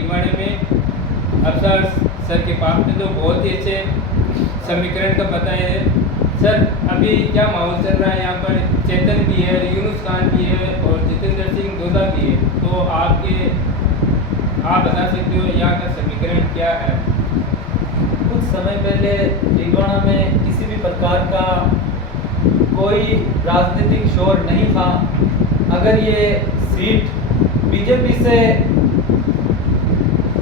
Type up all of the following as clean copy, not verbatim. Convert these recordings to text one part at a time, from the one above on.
भिवाड़ी में अफसर सर के पास में तो बहुत ही अच्छे समीकरण का पता है। सर अभी क्या माहौल चल रहा है यहाँ पर? चेतन भी है, यूनुस खान भी है और जितेंद्र सिंह जोधा भी है, तो आप बता सकते हो यहाँ का समीकरण क्या है? कुछ समय पहले भिवाड़ा में किसी भी प्रकार का कोई राजनीतिक शोर नहीं था। अगर ये सीट बीजेपी से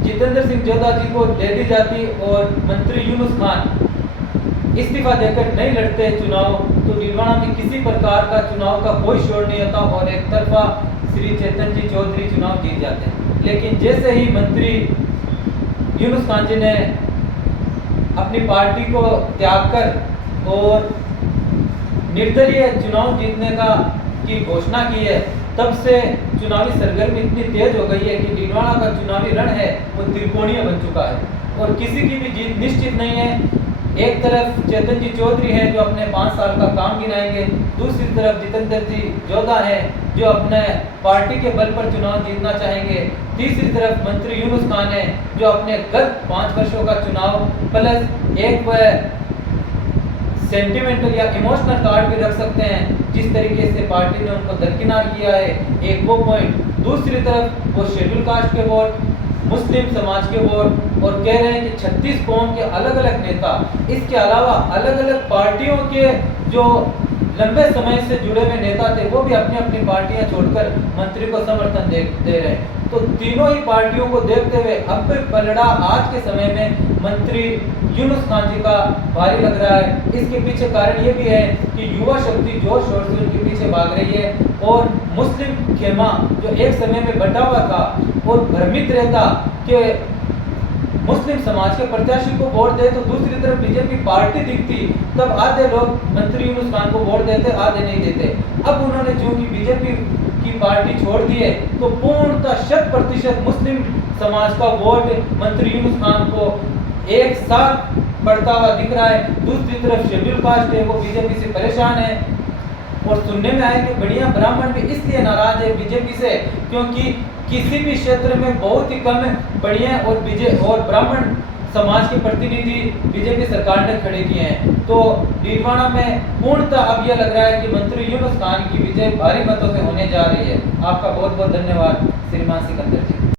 जितेंद्र सिंह जोधा जी को दे दी जाती और मंत्री यूनुस खान इस्तीफा देकर नहीं लड़ते चुनाव, तो भिवाड़ा में किसी प्रकार का चुनाव का कोई शोर नहीं होता और एक तरफा श्री चेतन जी चौधरी चुनाव जीत जाते। लेकिन जैसे ही मंत्री यूनुस खान जी ने अपनी पार्टी को त्याग कर और निर्दलीय चुनाव जीतने की घोषणा की है, तब से चुनावी सरगर्मी इतनी तेज हो गई है कि भिवाड़ा का चुनावी रण है वो त्रिकोणीय बन चुका है और किसी की भी जीत निश्चित नहीं है। एक तरफ चेतन जी चौधरी हैं जो अपने 5 साल का काम गिनाएंगे, दूसरी तरफ जितेंद्र जी जोधा हैं जो अपने पार्टी के बल पर चुनाव जीतना चाहेंगे, तीसरी तरफ मंत्री यूनुस खान है जो अपने गत 5 वर्षों का चुनाव प्लस एक सेंटिमेंटल या इमोशनल कार्ड भी रख सकते हैं जिस तरीके से पार्टी ने उनको दरकिनार किया है, एक वो पॉइंट। दूसरी तरफ वो शेड्यूल कास्ट के वोट, मुस्लिम समाज के वोट और कह रहे हैं कि 36 कौम के अलग अलग नेता, इसके अलावा अलग अलग पार्टियों के जो लंबे समय से जुड़े हुए नेता थे वो भी अपनी अपनी पार्टियां छोड़कर मंत्री को समर्थन दे रहे हैं। तो तीनों ही पार्टियों को देखते हुए अब पलड़ा आज के समय में मंत्री यूनुस खान जी का भारी लग रहा है। इसके पीछे कारण ये भी है कि युवा शक्ति जोर शोर से उनके पीछे भाग रही है और मुस्लिम खेमा जो एक समय में बटा हुआ था और भ्रमित रहता कि मुस्लिम समाज के प्रत्याशी को वोट दे तो दूसरी तरफ बीजेपी पार्टी दिखती, तब आधे लोग मंत्री यूनुस खान को वोट देते, आधे नहीं देते। अब उन्होंने चूंकि बीजेपी की पार्टी छोड़ दी है तो पूर्णतः 100% मुस्लिम समाज का वोट मंत्री यूनुस खान को एक साथ बढ़ता हुआ दिख रहा है। दूसरी तरफ शेड्यूल कास्ट है वो बीजेपी से परेशान है और सुनने में आया कि बढ़िया ब्राह्मण भी इसलिए नाराज है बीजेपी से क्योंकि किसी भी क्षेत्र में बहुत ही कम बढ़िया और ब्राह्मण समाज के प्रतिनिधि बीजेपी सरकार ने खड़े किए हैं। तो भिवाड़ा में पूर्णतः अब यह लग रहा है कि मंत्री यूनुस खान की विजय भारी मतों से होने जा रही है। आपका बहुत बहुत धन्यवाद श्रीमान सिकंदर जी।